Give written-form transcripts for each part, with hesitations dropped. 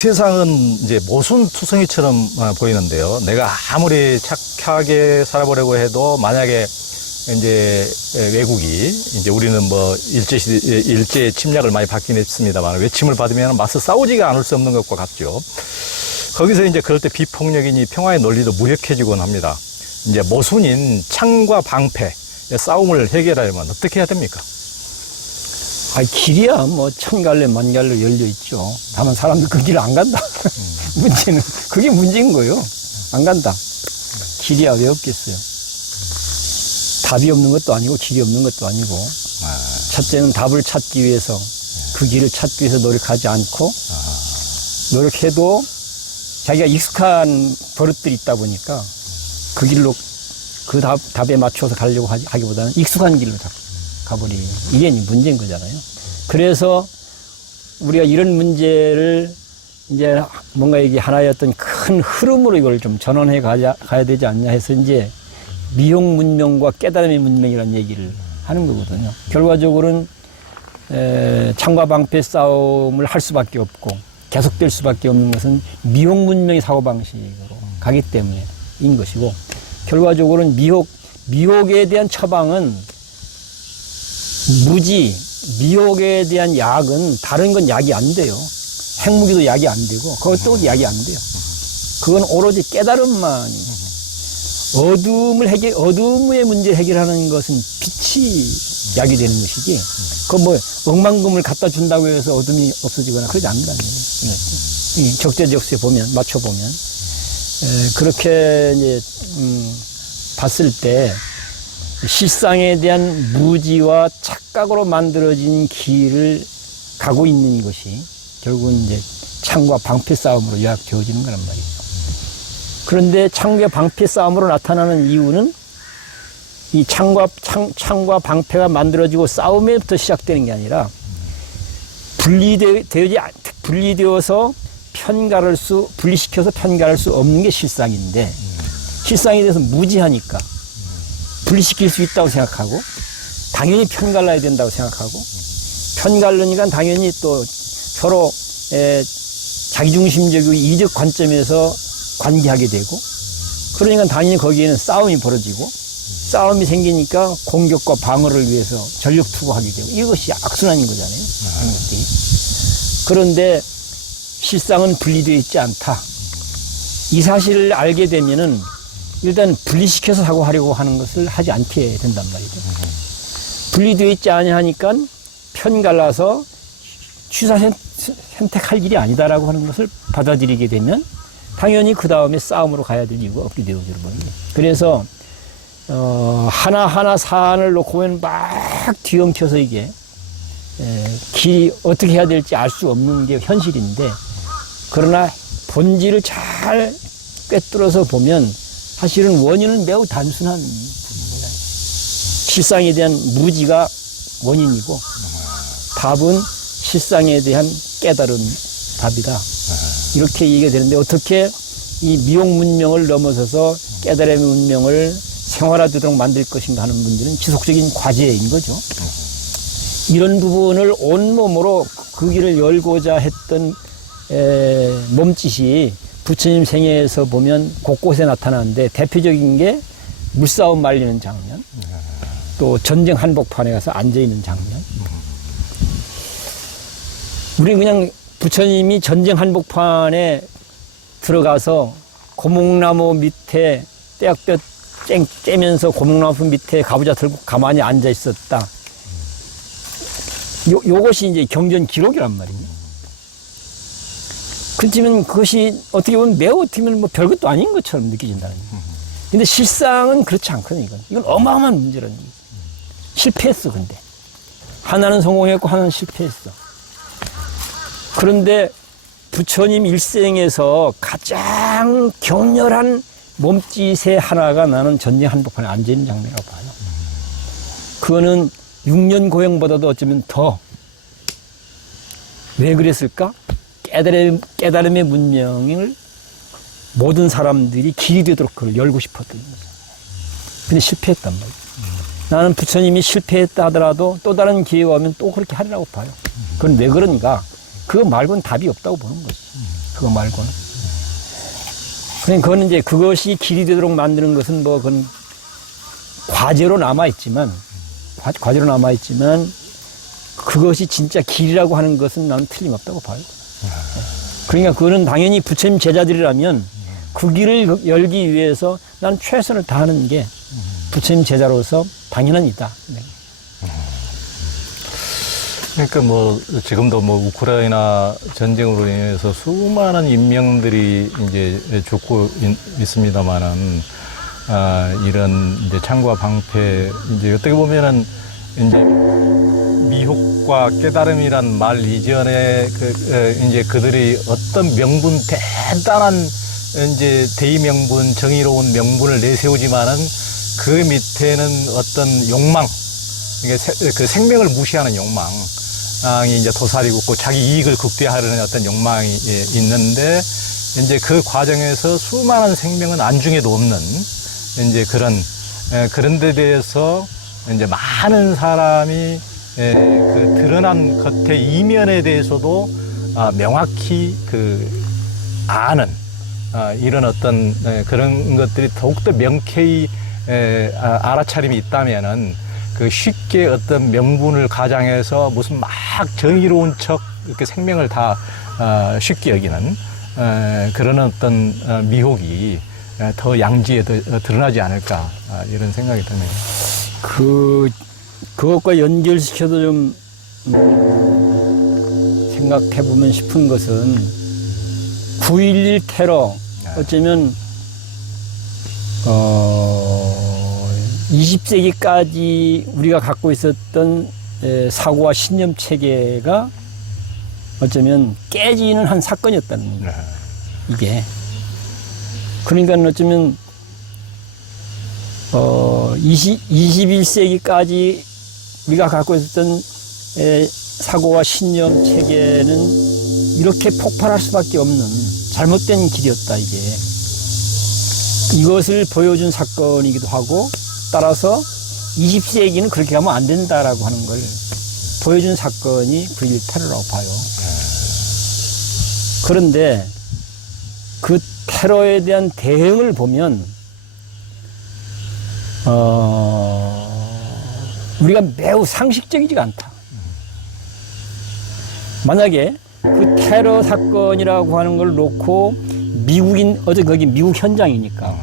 세상은 이제 모순투성이처럼 보이는데요. 내가 아무리 착하게 살아보려고 해도 만약에 이제 외국이 이제 우리는 뭐 일제 침략을 많이 받긴 했습니다만 외침을 받으면 맞서 싸우지가 않을 수 없는 것과 같죠. 거기서 이제 그럴 때 비폭력이니 평화의 논리도 무력해지곤 합니다. 이제 모순인 창과 방패 싸움을 해결하려면 어떻게 해야 됩니까? 길이야 뭐 천갈래 만갈래 열려 있죠. 다만 사람들 그 길을 안 간다. 문제는 그게 문제인 거예요. 안 간다. 길이야 왜 없겠어요. 답이 없는 것도 아니고 길이 없는 것도 아니고 첫째는 답을 찾기 위해서 그 길을 찾기 위해서 노력하지 않고 노력해도 자기가 익숙한 버릇들이 있다 보니까 그 길로 그 답에 맞춰서 가려고 하기보다는 익숙한 길로 자꾸 가버리는 이게 문제인 거잖아요. 그래서 우리가 이런 문제를 이제 뭔가 이게 하나의 어떤 큰 흐름으로 이걸 좀 전환해 가야 되지 않냐 해서 이제 미혹 문명과 깨달음의 문명이라는 얘기를 하는 거거든요. 결과적으로는 창과 방패 싸움을 할 수밖에 없고 계속될 수밖에 없는 것은 미혹 문명의 사고방식으로 가기 때문에인 것이고 결과적으로는 미혹에 대한 처방은 무지, 미혹에 대한 약은 다른 건 약이 안 돼요. 핵무기도 약이 안 되고 그것도 약이 안 돼요. 그건 오로지 깨달음만이 어둠의 문제를 해결하는 것은 빛이 약이 되는 것이지 그 뭐 억만금을 갖다 준다고 해서 어둠이 없어지거나 그러지 않는다는 거예요. 이 적재적소에 보면 맞춰보면 그렇게 이제 봤을 때 실상에 대한 무지와 착각으로 만들어진 길을 가고 있는 것이 결국은 이제 창과 방패 싸움으로 요약되어지는 거란 말이죠. 그런데 창과 방패 싸움으로 나타나는 이유는 이 창과 방패가 만들어지고 싸움에부터 시작되는 게 아니라 분리되어서 분리시켜서 편가를 수 없는 게 실상인데 실상에 대해서 무지하니까 분리시킬 수 있다고 생각하고 당연히 편갈라야 된다고 생각하고 편갈르니까 당연히 또 서로 자기중심적이고 이적 관점에서 관계하게 되고 그러니까 당연히 거기에는 싸움이 벌어지고 싸움이 생기니까 공격과 방어를 위해서 전력 투구하게 되고 이것이 악순환인 거잖아요. 그런데 실상은 분리되어 있지 않다. 이 사실을 알게 되면은 일단 분리시켜서 사고하려고 하는 것을 하지 않게 된단 말이죠. 분리되어 있지 아니하니까 편갈라서 취사 선택할 일이 아니다라고 하는 것을 받아들이게 되면 당연히 그 다음에 싸움으로 가야 될 이유가 없게 되어지는 거예요. 그래서 하나하나 사안을 놓고 보면 막 뒤엉켜서 이게 길이 어떻게 해야 될지 알 수 없는 게 현실인데 그러나 본질을 잘 꿰뚫어서 보면 사실은 원인은 매우 단순한 부분입니다. 실상에 대한 무지가 원인이고 답은 실상에 대한 깨달은 답이다. 이렇게 얘기가 되는데 어떻게 이 미혹 문명을 넘어서서 깨달음의 문명을 생활화되도록 만들 것인가 하는 문제는 지속적인 과제인 거죠. 이런 부분을 온몸으로 그 길을 열고자 했던 몸짓이 부처님 생애에서 보면 곳곳에 나타나는데 대표적인 게 물싸움 말리는 장면, 또 전쟁 한복판에 가서 앉아있는 장면. 우리는 그냥 부처님이 전쟁 한복판에 들어가서 고목나무 밑에 떼약볕 쬐면서 고목나무 밑에 가부좌 들고 가만히 앉아 있었다. 요것이 이제 경전 기록이란 말이에요. 그렇지만 그것이 어떻게 보면 매우 어떻게 보면 뭐 별것도 아닌 것처럼 느껴진다는 거예요. 근데 실상은 그렇지 않거든요. 이건 어마어마한 문제라는 거예요. 실패했어, 근데. 하나는 성공했고 하나는 실패했어. 그런데 부처님 일생에서 가장 격렬한 몸짓의 하나가 나는 전쟁 한복판에 앉아있는 장면이라고 봐요. 그거는 6년 고행보다도 어쩌면 더. 왜 그랬을까? 깨달음의 문명을 모든 사람들이 길이 되도록 그걸 열고 싶었던 거죠. 근데 실패했단 말이에요. 나는 부처님이 실패했다 하더라도 또 다른 기회가 오면 또 그렇게 하리라고 봐요. 그건 왜 그런가? 그거 말고는 답이 없다고 보는 거죠. 그거 말고는. 그러니까 그거는 이제 그것이 길이 되도록 만드는 것은 뭐 그건 과제로 남아있지만, 과제로 남아있지만, 그것이 진짜 길이라고 하는 것은 나는 틀림없다고 봐요. 그러니까 그거는 당연히 부처님 제자들이라면 그 길을 열기 위해서 난 최선을 다하는 게 부처님 제자로서 당연한 이다. 그러니까 뭐 지금도 뭐 우크라이나 전쟁으로 인해서 수많은 인명들이 이제 죽고 있습니다만은 이런 이제 창과 방패 이제 어떻게 보면은 이제 미혹과 깨달음이란 말 이전에 이제 그들이 어떤 명분 대단한 이제 대의명분 정의로운 명분을 내세우지만은 그 밑에는 어떤 욕망 이게 그 생명을 무시하는 욕망이 이제 도사리고 있고 자기 이익을 극대화하려는 어떤 욕망이 있는데 이제 그 과정에서 수많은 생명은 안중에도 없는 이제 그런 데 대해서 이제 많은 사람이 그 드러난 겉의 이면에 대해서도 명확히 아는 이런 어떤 그런 것들이 더욱더 명쾌히 알아차림이 있다면은 그 쉽게 어떤 명분을 가장해서 무슨 막 정의로운 척 이렇게 생명을 다 쉽게 여기는 그런 어떤 미혹이 더 양지에 더 드러나지 않을까 이런 생각이 드네요. 그것과 연결시켜도 좀 생각해 보면 싶은 것은 9.11 테러 어쩌면 20세기까지 우리가 갖고 있었던 사고와 신념 체계가 어쩌면 깨지는 한 사건이었다는 거예요. 이게. 그러니까 어쩌면 21세기까지 우리가 갖고 있었던 사고와 신념 체계는 이렇게 폭발할 수밖에 없는 잘못된 길이었다, 이게. 이것을 보여준 사건이기도 하고, 따라서 20세기는 그렇게 하면 안 된다라고 하는 걸 보여준 사건이 9.11 테러라고 봐요. 그런데 그 테러에 대한 대응을 보면, 우리가 매우 상식적이지가 않다. 만약에 그 테러 사건이라고 하는 걸 놓고 어제 거기 미국 현장이니까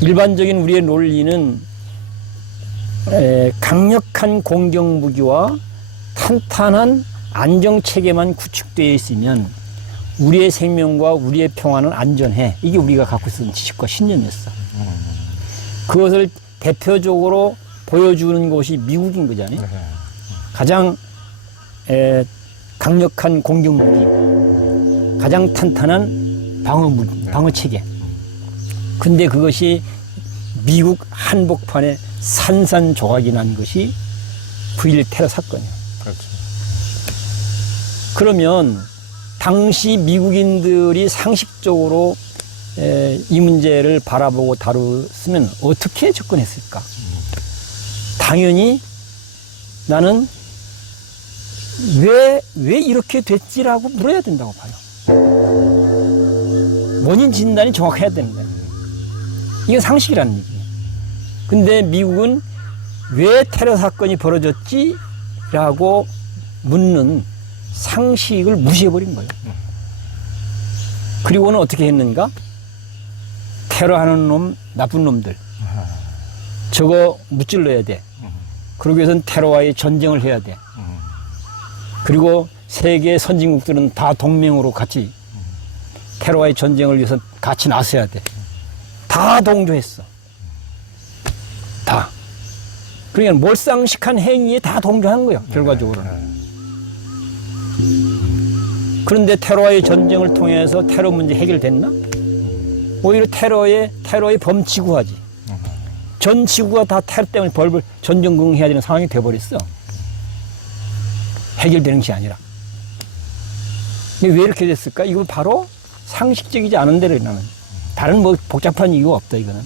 일반적인 우리의 논리는 강력한 공격무기와 탄탄한 안정체계만 구축되어 있으면 우리의 생명과 우리의 평화는 안전해. 이게 우리가 갖고 있었던 지식과 신념이었어. 그것을 대표적으로 보여주는 곳이 미국인 거잖아요. 가장 강력한 공격무기, 가장 탄탄한 방어체계. 근데 그것이 미국 한복판에 산산조각이 난 것이 9.11 테러 사건이에요. 그렇죠. 그러면 당시 미국인들이 상식적으로 이 문제를 바라보고 다뤘으면 어떻게 접근했을까? 당연히 나는 왜 이렇게 됐지라고 물어야 된다고 봐요. 원인 진단이 정확해야 된다. 이건 상식이라는 얘기예요. 근데 미국은 왜 테러 사건이 벌어졌지라고 묻는 상식을 무시해버린 거예요. 그리고는 어떻게 했는가? 테러하는 놈, 나쁜 놈들. 저거 무찔러야 돼. 그러기 위해서는 테러와의 전쟁을 해야 돼. 그리고 세계 선진국들은 다 동맹으로 같이 테러와의 전쟁을 위해서 같이 나서야 돼. 다 동조했어. 다. 그러니까 몰상식한 행위에 다 동조한 거예요, 결과적으로는. 그런데 테러와의 전쟁을 통해서 테러 문제 해결됐나? 오히려 테러의 범지구화지. 전 지구가 다 테러 때문에 벌벌 전전긍긍해야 되는 상황이 돼버렸어. 해결되는 것이 아니라. 왜 이렇게 됐을까? 이거 바로 상식적이지 않은 대로 나는. 다른 뭐 복잡한 이유가 없다, 이거는.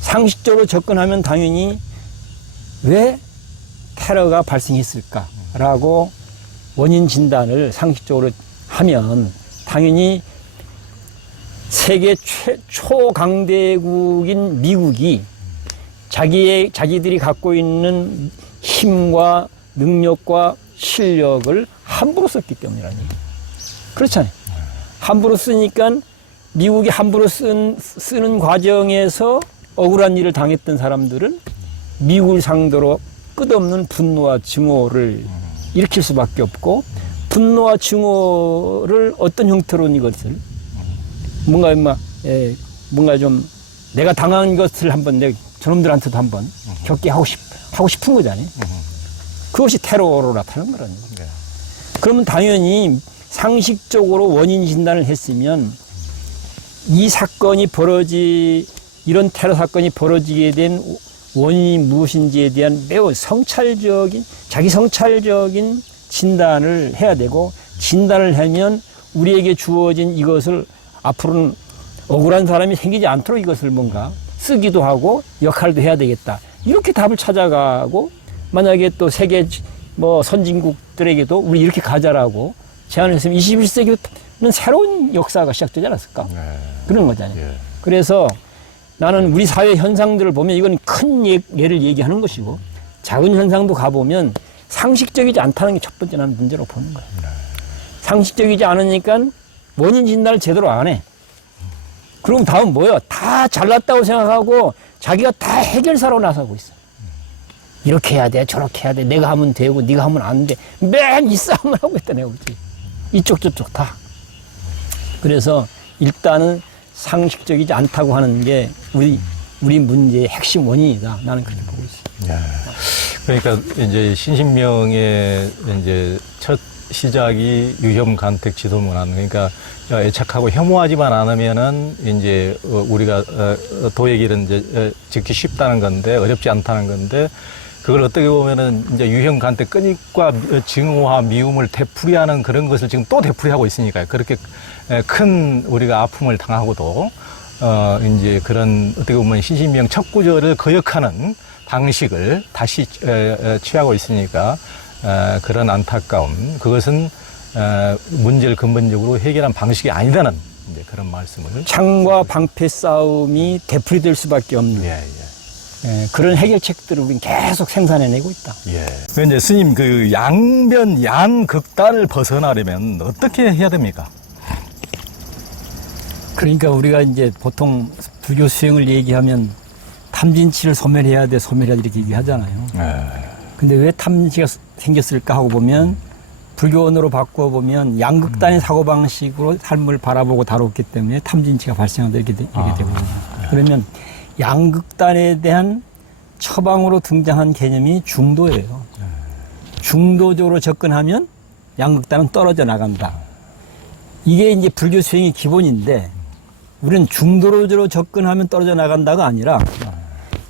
상식적으로 접근하면 당연히 왜 테러가 발생했을까라고 원인 진단을 상식적으로 하면 당연히 세계 초강대국인 미국이 자기들이 갖고 있는 힘과 능력과 실력을 함부로 썼기 때문이라니. 그렇잖아요. 함부로 쓰니까 미국이 함부로 쓰는 과정에서 억울한 일을 당했던 사람들은 미국을 상대로 끝없는 분노와 증오를 일으킬 수밖에 없고, 분노와 증오를 어떤 형태로 이것을 뭔가 좀 내가 당한 것을 한번 저놈들한테도 한번 겪게 하고 싶은 거잖아요. 그것이 테러로 나타나는 거라는 거예요. 네. 그러면 당연히 상식적으로 원인 진단을 했으면 이런 테러 사건이 벌어지게 된 원인이 무엇인지에 대한 매우 자기 성찰적인 진단을 해야 되고, 진단을 하면 우리에게 주어진 이것을 앞으로는 억울한 사람이 생기지 않도록 이것을 뭔가 쓰기도 하고 역할도 해야 되겠다. 이렇게 답을 찾아가고, 만약에 또 세계 선진국들에게도 우리 이렇게 가자라고 제안을 했으면 21세기는 새로운 역사가 시작되지 않았을까? 네. 그런 거잖아요. 예. 그래서 나는 우리 사회 현상들을 보면 이건 큰 예를 얘기하는 것이고, 작은 현상도 가보면 상식적이지 않다는 게 첫 번째 나는 문제로 보는 거예요. 네. 상식적이지 않으니까 원인 진단을 제대로 안 해. 그럼 다음 뭐야? 다 잘났다고 생각하고 자기가 다 해결사로 나서고 있어. 이렇게 해야 돼, 저렇게 해야 돼, 내가 하면 되고 네가 하면 안 돼. 맨 이 싸움을 하고 있다 내가 보지. 이쪽 저쪽 다. 그래서 일단은 상식적이지 않다고 하는 게 우리 문제의 핵심 원인이다. 나는 그렇게 보고 있어요. 네. 그러니까 이제 신신명의 이제 첫 시작이 유혐 간택 지도문안, 그러니까 애착하고 혐오하지만 않으면은 이제 우리가 도의 길은 이제 짓기 쉽다는 건데, 어렵지 않다는 건데, 그걸 어떻게 보면은 이제 유혐 간택 끈익과 증오와 미움을 되풀이하는 그런 것을 지금 또 되풀이하고 있으니까요. 그렇게 큰 우리가 아픔을 당하고도 이제 그런 어떻게 보면 신신명 첫 구절을 거역하는 방식을 다시 취하고 있으니까 그런 안타까움, 그것은 문제를 근본적으로 해결한 방식이 아니라는 이제 그런 말씀을. 창과 방패 싸움이 되풀이될 수밖에 없는 그런 해결책들을 우리는 계속 생산해내고 있다. 예. 이제 스님 그 양변 양극단을 벗어나려면 어떻게 해야 됩니까? 그러니까 우리가 이제 보통 불교 수행을 얘기하면 탐진치를 소멸해야 돼, 이렇게 얘기하잖아요. 근데 왜 탐진치가 생겼을까 하고 보면, 불교원으로 바꿔보면 양극단의 사고방식으로 삶을 바라보고 다뤘기 때문에 탐진치가 발생한다 이렇게 되고. 그러면 양극단에 대한 처방으로 등장한 개념이 중도예요. 중도적으로 접근하면 양극단은 떨어져 나간다. 이게 이제 불교 수행의 기본인데, 우리는 중도로 접근하면 떨어져 나간다가 아니라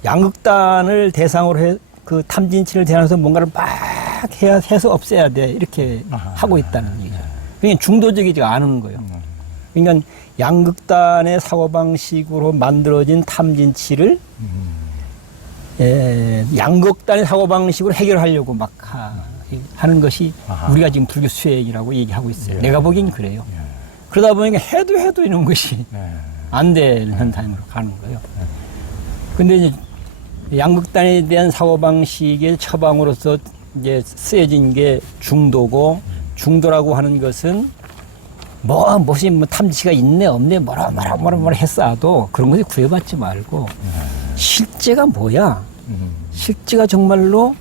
양극단을 대상으로 그 탐진치를 대항해서 뭔가를 막 해서 없애야 돼, 이렇게 하고 있다는 얘기죠. 그러니까 중도적이지 않은 거예요. 그러니까 양극단의 사고방식으로 만들어진 탐진치를 양극단의 사고방식으로 해결하려고 막 하는 것이 우리가 지금 불교 수행이라고 얘기하고 있어요. 내가 보기엔 그래요. 그러다 보니까 해도 이런 것이 안 되는 현상으로 가는 거예요. 근데 이제 양극단에 대한 사고방식의 처방으로서 이제 쓰여진 게 중도고, 중도라고 하는 것은 무슨 탐지가 있네 없네 뭐라 했어도 그런 것에 구애받지 말고, 실제가 뭐야? 실제가 정말로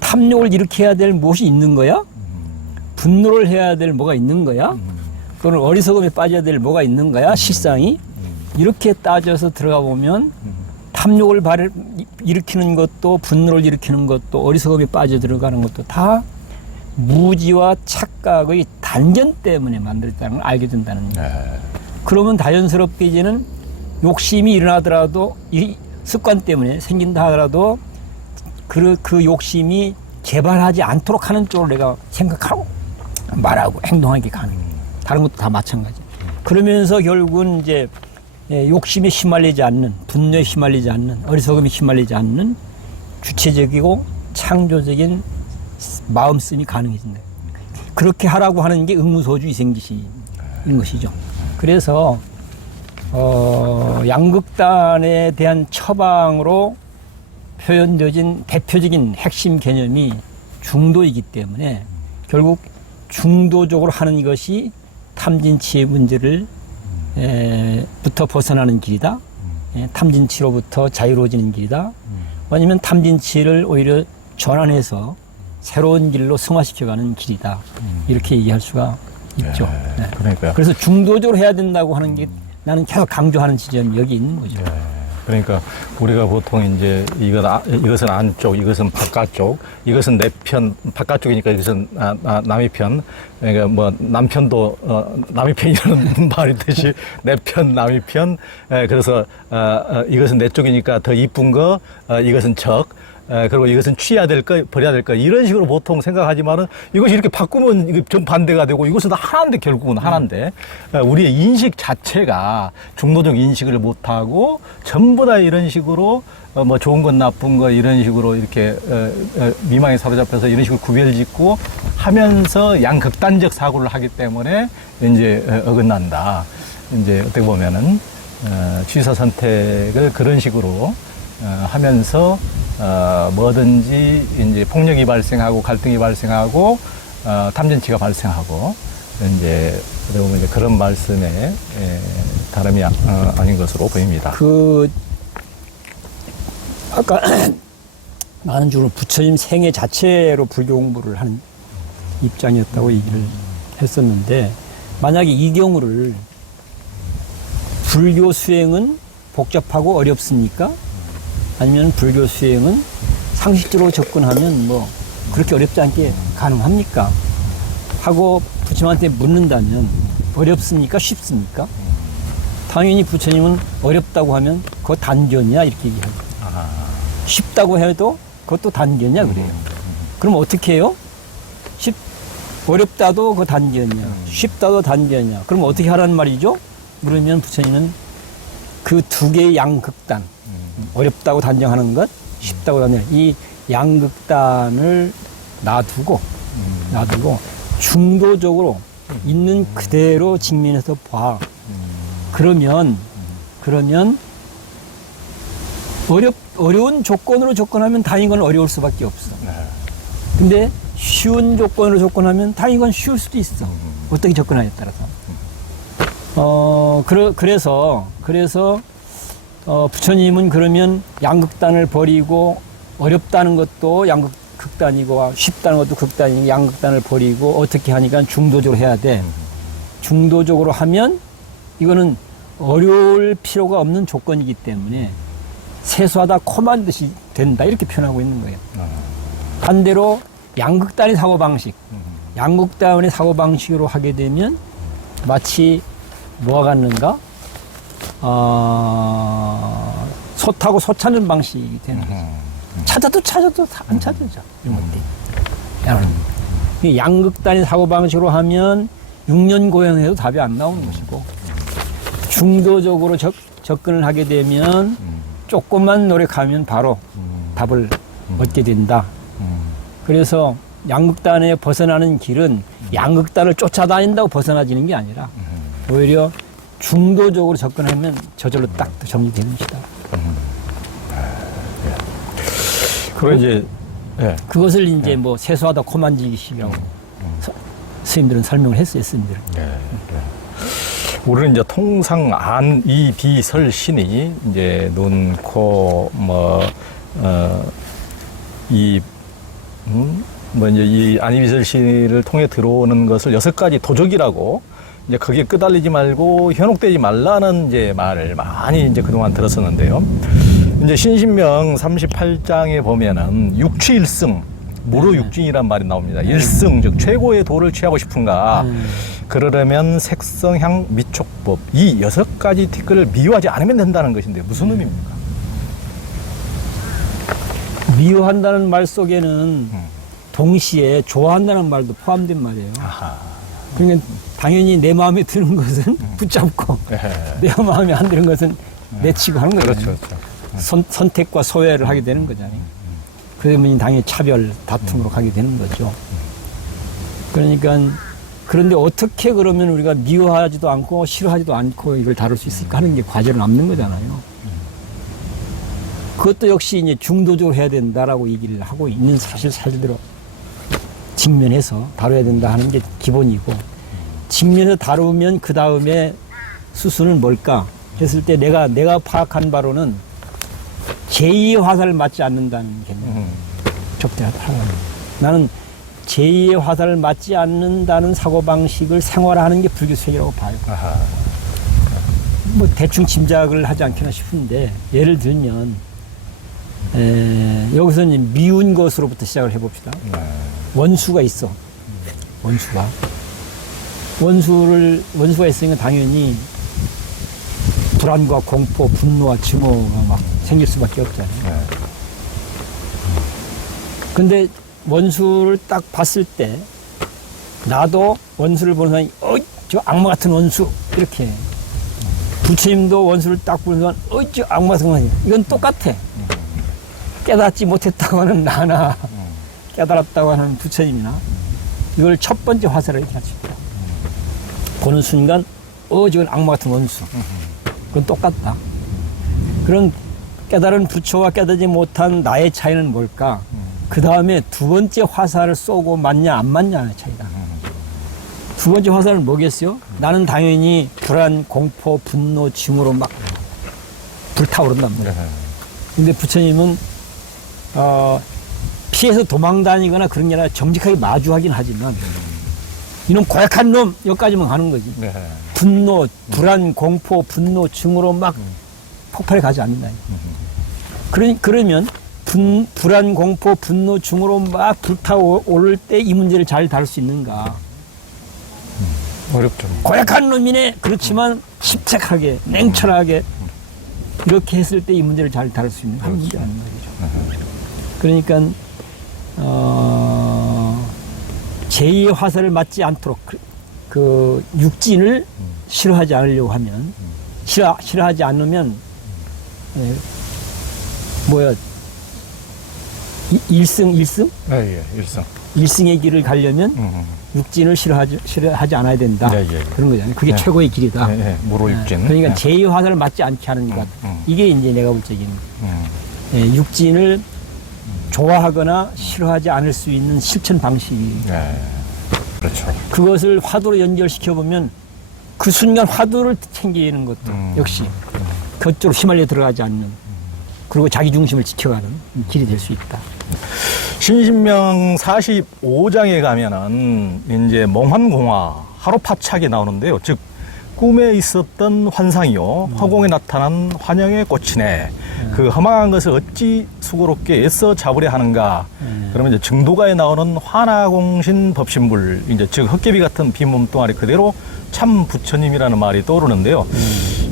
탐욕을 일으켜야 될 무엇이 있는 거야? 분노를 해야 될 뭐가 있는 거야? 또는 어리석음에 빠져야 될 뭐가 있는 거야? 실상이? 이렇게 따져서 들어가 보면 탐욕을 일으키는 것도, 분노를 일으키는 것도, 어리석음에 빠져 들어가는 것도 다 무지와 착각의 단전 때문에 만들었다는 걸 알게 된다는 거예요. 그러면 자연스럽게 이제는 욕심이 일어나더라도, 이 습관 때문에 생긴다 하더라도 그 욕심이 개발하지 않도록 하는 쪽으로 내가 생각하고 말하고 행동하게 가는 거예요. 다른 것도 다 마찬가지. 그러면서 결국은 이제 욕심에 휘말리지 않는, 분노에 휘말리지 않는, 어리석음에 휘말리지 않는 주체적이고 창조적인 마음씀이 가능해진다. 그렇게 하라고 하는 게 응무소주 이생지시인 것이죠. 그래서 양극단에 대한 처방으로 표현되어진 대표적인 핵심 개념이 중도이기 때문에 결국 중도적으로 하는 것이 탐진치의 문제를 부터 벗어나는 길이다. 탐진치로부터 자유로워지는 길이다. 아니면 탐진치를 오히려 전환해서 새로운 길로 승화시켜가는 길이다. 이렇게 얘기할 수가 있죠. 네. 그러니까요. 그래서 중도적으로 해야 된다고 하는 게 나는 계속 강조하는 지점이 여기 있는 거죠. 그러니까 우리가 보통 이제 이것은 안쪽, 이것은 바깥쪽, 이것은 내 편, 바깥쪽이니까 이것은 남의 편. 그러니까 뭐 남편도 남의 편이라는 말이 듯이 내 편, 남의 편. 그래서 이것은 내 쪽이니까 더 이쁜 거, 이것은 적. 그리고 이것은 취해야 될 거, 버려야 될 거, 이런 식으로 보통 생각하지만은 이것이 이렇게 바꾸면 이거 정반대가 되고 이것은 다 하나인데 결국은 하나인데 우리의 인식 자체가 중도적 인식을 못하고 전부 다 이런 식으로 뭐 좋은 건 나쁜 거 이런 식으로 이렇게 미망에 사로잡혀서 이런 식으로 구별 짓고 하면서 양극단적 사고를 하기 때문에 이제 어긋난다. 이제 어떻게 보면은 취사 선택을 그런 식으로 하면서 뭐든지 이제 폭력이 발생하고 갈등이 발생하고 탐진치가 발생하고 이제 어떻게 보면 이제 그런 말씀에 다름이 아닌 것으로 보입니다. 아까 많은 주로 부처님 생애 자체로 불교 공부를 하는 입장이었다고 얘기를 했었는데 만약에 이 경우를 불교 수행은 복잡하고 어렵습니까? 아니면 불교 수행은 상식적으로 접근하면 뭐 그렇게 어렵지 않게 가능합니까? 하고 부처님한테 묻는다면 어렵습니까? 쉽습니까? 당연히 부처님은 어렵다고 하면 그거 단견이야 이렇게 얘기하죠. 쉽다고 해도 그것도 단견이야 그래요. 그럼 어떻게 해요? 어렵다도 그거 단견이야. 쉽다도 단견이야. 그럼 어떻게 하라는 말이죠? 물으면 부처님은 그 두 개의 양극단 어렵다고 단정하는 것, 쉽다고 단정. 이 양극단을 놔두고 중도적으로 있는 그대로 직면해서 봐. 그러면 어려운 조건으로 접근하면 당연히 그건 어려울 수밖에 없어. 근데 쉬운 조건으로 접근하면 당연히 그건 쉬울 수도 있어. 어떻게 접근하냐에 따라서. 그래서 부처님은 그러면 양극단을 버리고 어렵다는 것도 양극단이고 쉽다는 것도 극단이고 양극단을 버리고 어떻게 하니까 중도적으로 해야 돼. 중도적으로 하면 이거는 어려울 필요가 없는 조건이기 때문에 세수하다 코만 듯이 된다 이렇게 표현하고 있는 거예요. 반대로 양극단의 사고방식, 양극단의 사고방식으로 하게 되면 마치 뭐가 같는가? 소 타고 소 찾는 방식이 되는 거죠. 찾아도 안 찾아져. 이런 것들이. 양극단의 사고방식으로 하면 6년 고행해도 답이 안 나오는 것이고, 중도적으로 접근을 하게 되면 조금만 노력하면 바로 답을 얻게 된다. 그래서 양극단에 벗어나는 길은 양극단을 쫓아다닌다고 벗어나지는 게 아니라 오히려 중도적으로 접근하면 저절로 딱 정리되는 것이다. 그리고 이제 그것을 이제 뭐 세수하다 코만지기식이라고 스님들은 설명을 했어요, 스님들은. 우리는 이제 통상 안, 이, 비, 설, 신이 이제 눈, 코, 이제 이 안이비설 신을 통해 들어오는 것을 6가지 도적이라고 이제 거기에 끄달리지 말고 현혹되지 말라는 이제 말을 많이 이제 그동안 들었었는데요. 이제 신신명 38장에 보면은 육취일승, 무로육진이란 말이 나옵니다. 일승, 즉 최고의 도를 취하고 싶은가? 그러려면 색성, 향, 미촉법 이 6가지 티끌을 미워하지 않으면 된다는 것인데 무슨 의미입니까? 미워한다는 말 속에는 동시에 좋아한다는 말도 포함된 말이에요. 그러니까 당연히 내 마음에 드는 것은 붙잡고 내 마음에 안 드는 것은 내치고 하는 거잖아요. 그렇죠. 선택과 소외를 하게 되는 거잖아요. 그러면 당연히 차별, 다툼으로 가게 되는 거죠. 그러니까 그런데 어떻게 그러면 우리가 미워하지도 않고 싫어하지도 않고 이걸 다룰 수 있을까 하는 게 과제를 남는 거잖아요. 그것도 역시 이제 중도적으로 해야 된다라고 얘기를 하고 있는 사실대로 직면해서 다뤄야 된다 하는 게 기본이고, 직면해서 다루면 그 다음에 수순은 뭘까 했을 때 내가 파악한 바로는 제2의 화살을 맞지 않는다는 개념. 적대하다. 나는 제2의 화살을 맞지 않는다는 사고방식을 생활화하는 게 불교 수행이라고 봐요. 아하. 뭐 대충 짐작을 하지 않겠나 싶은데, 예를 들면 여기서는 미운 것으로부터 시작을 해봅시다. 원수가 있어. 원수가 있으니까 당연히 불안과 공포, 분노와 증오가 막 생길 수밖에 없잖아요. 근데 원수를 딱 봤을 때 나도 원수를 보는 사람이 저 악마 같은 원수 이렇게, 부처님도 원수를 딱 보는 사람 저 악마 같은 원수, 이건 똑같아. 깨닫지 못했다고 하는 나나 깨달았다고 하는 부처님이나 이걸 첫 번째 화살을 이렇게 하십니다. 보는 순간 저건 악마 같은 원수, 그건 똑같다. 그런 깨달은 부처와 깨닫지 못한 나의 차이는 뭘까? 그 다음에 두 번째 화살을 쏘고 맞냐 안 맞냐의 차이다. 두 번째 화살은 뭐겠어요? 나는 당연히 불안, 공포, 분노, 증오로 막 불타오른단 말이에요. 근데 부처님은 피해서 도망다니거나 그런 게 아니라 정직하게 마주하긴 하지만 이놈 고약한 놈 여기까지만 가는 거지. 분노, 불안, 공포, 분노, 증오로 막 폭발해 가지 않는다. 그러면 불안, 공포, 분노, 증오로 막 불타오를 때 이 문제를 잘 다룰 수 있는가? 어렵죠. 고약한 놈이네. 그렇지만 침착하게, 냉철하게 이렇게 했을 때 이 문제를 잘 다룰 수 있는 한 문제가 아닌 거죠. 그러니까 제2의 화살을 맞지 않도록 그 육진을 싫어하지 않으려고 하면, 싫어하지 않으면 뭐야, 일승? 예, 일승. 일승의 길을 가려면 육진을 싫어하지 않아야 된다. 그런 거잖아요. 그게 최고의 길이다. 무로육진. 그러니까 제2의 화살을 맞지 않게 하는 것. 이게 이제 내가 볼 적인 육진을 좋아하거나 싫어하지 않을 수 있는 실천 방식이. 그렇죠. 그것을 화두로 연결시켜 보면 그 순간 화두를 챙기는 것도 역시 그쪽으로 휘말려 들어가지 않는, 그리고 자기 중심을 지켜가는 길이 될 수 있다. 신신명 45장에 가면은 이제 몽환공화 하루파착이 나오는데요. 즉 꿈에 있었던 환상이요, 화공에 나타난 환영의 꽃이네. 그 허망한 것을 어찌 수고롭게 애써 잡으려 하는가. 그러면 이제 증도가에 나오는 화나공신 법신불, 이제 즉 헛개비 같은 빈몸뚱아리 그대로 참 부처님이라는 말이 떠오르는데요.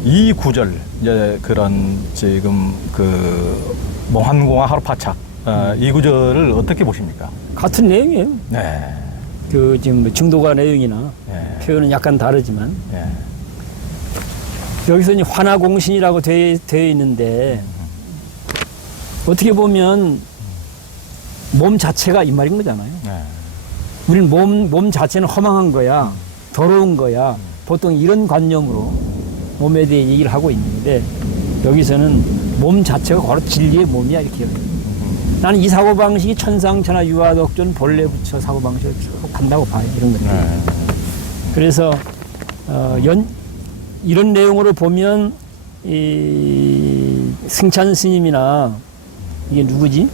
이 구절, 이제 그런 지금 그 몽환공화 하루파착, 이 구절을 어떻게 보십니까? 같은 내용이에요. 네. 그 지금 증도가 내용이나 표현은 약간 다르지만 여기서 이제 화나공신이라고 되어 있는데 어떻게 보면 몸 자체가 이 말인 거잖아요. 우리는 몸 자체는 허망한 거야, 더러운 거야. 보통 이런 관념으로 몸에 대해 얘기를 하고 있는데 여기서는 몸 자체가 바로 진리의 몸이야 이렇게 얘기해요. 나는 이 사고방식이 천상천하 유화덕존 본래 부처 사고방식을 쭉 간다고 봐요. 이런 것들. 그래서 이런 내용으로 보면 이 승찬 스님이나 이게 누구지?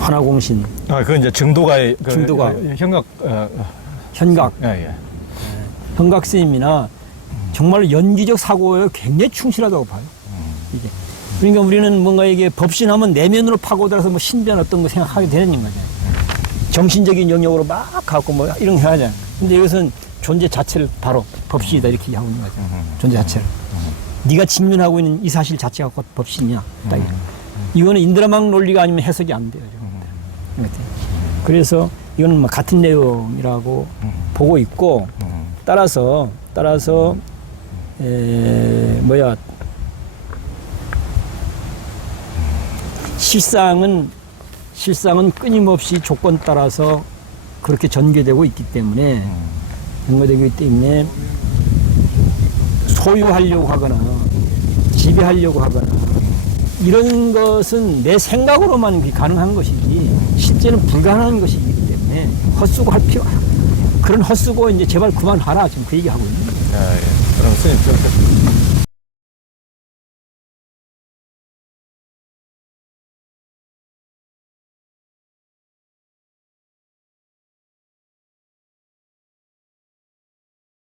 화나공신. 그건 이제 증도가의 증도가. 현각. 현각. 현각 스님이나 정말로 연기적 사고에 굉장히 충실하다고 봐요. 이게. 그러니까 우리는 뭔가 이게 법신하면 내면으로 파고들어서 뭐 신변 어떤 거 생각하게 되는 거잖아요. 정신적인 영역으로 막 갖고 뭐 이런 거 하잖아요. 근데 이것은 존재 자체를 바로 법신이다 이렇게 하고 있는 거죠. 존재 자체를. 네가 직면하고 있는 이 사실 자체가 곧 법신이야. 딱 이런. 이거는 인드라망 논리가 아니면 해석이 안 돼요. 그래서 이거는 뭐 같은 내용이라고 보고 있고, 따라서 실상은 끊임없이 조건 따라서 그렇게 전개되고 있기 때문에 전개되기 때문에 소유하려고 하거나 지배하려고 하거나 이런 것은 내 생각으로만 가능한 것이지 실제는 불가능한 것이기 때문에 헛수고 할 필요 그런 헛수고 이제 제발 그만하라 지금 그 얘기하고 있는 거예요. 예. 그럼 스님